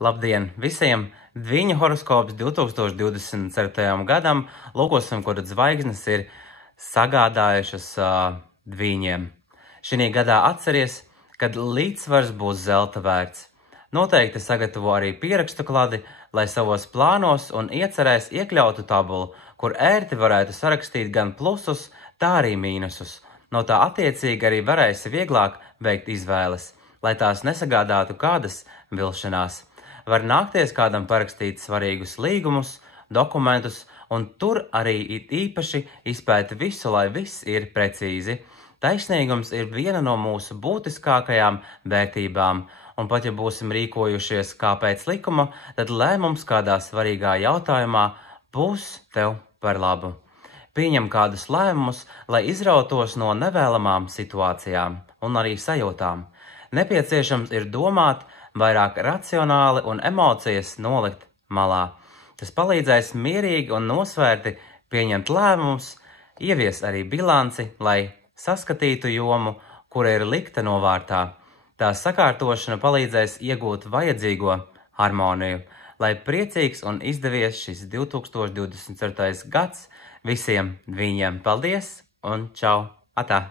Labdien visiem! Dviņu horoskops 2024. gadam. Lūkosim, kuras zvaigznes ir sagādājušas dviņiem. Šī gadā atceries, kad līdzsvars būs zelta vērts. Noteikti sagatavo arī pierakstu kladi, lai savos plānos un iecerēs iekļautu tabulu, kur ērti varētu sarakstīt gan plusus, tā arī mīnusus. No tā attiecīgi arī varēsi vieglāk veikt izvēles, lai tās nesagādātu kādas vilšanās. Var nākties kādam parakstīt svarīgus līgumus, dokumentus, un tur arī īpaši izpēti visu, lai viss ir precīzi. Taisnīgums ir viena no mūsu būtiskākajām vērtībām, un pat ja būsim rīkojušies kā pēc likuma, tad lēmums kādā svarīgā jautājumā būs tev par labu. Pieņem kādus lēmumus, lai izrautos no nevēlamām situācijām un arī sajūtām. Nepieciešams ir domāt, vairāk racionāli un emocijas nolikt malā. Tas palīdzēs mierīgi un nosvērti pieņemt lēmumus, ievies arī bilanci, lai saskatītu jomu, kura ir likta novārtā. Tās sakārtošana palīdzēs iegūt vajadzīgo harmoniju, lai priecīgs un izdevies šis 2024. gads visiem viņiem. Paldies un čau! Atā!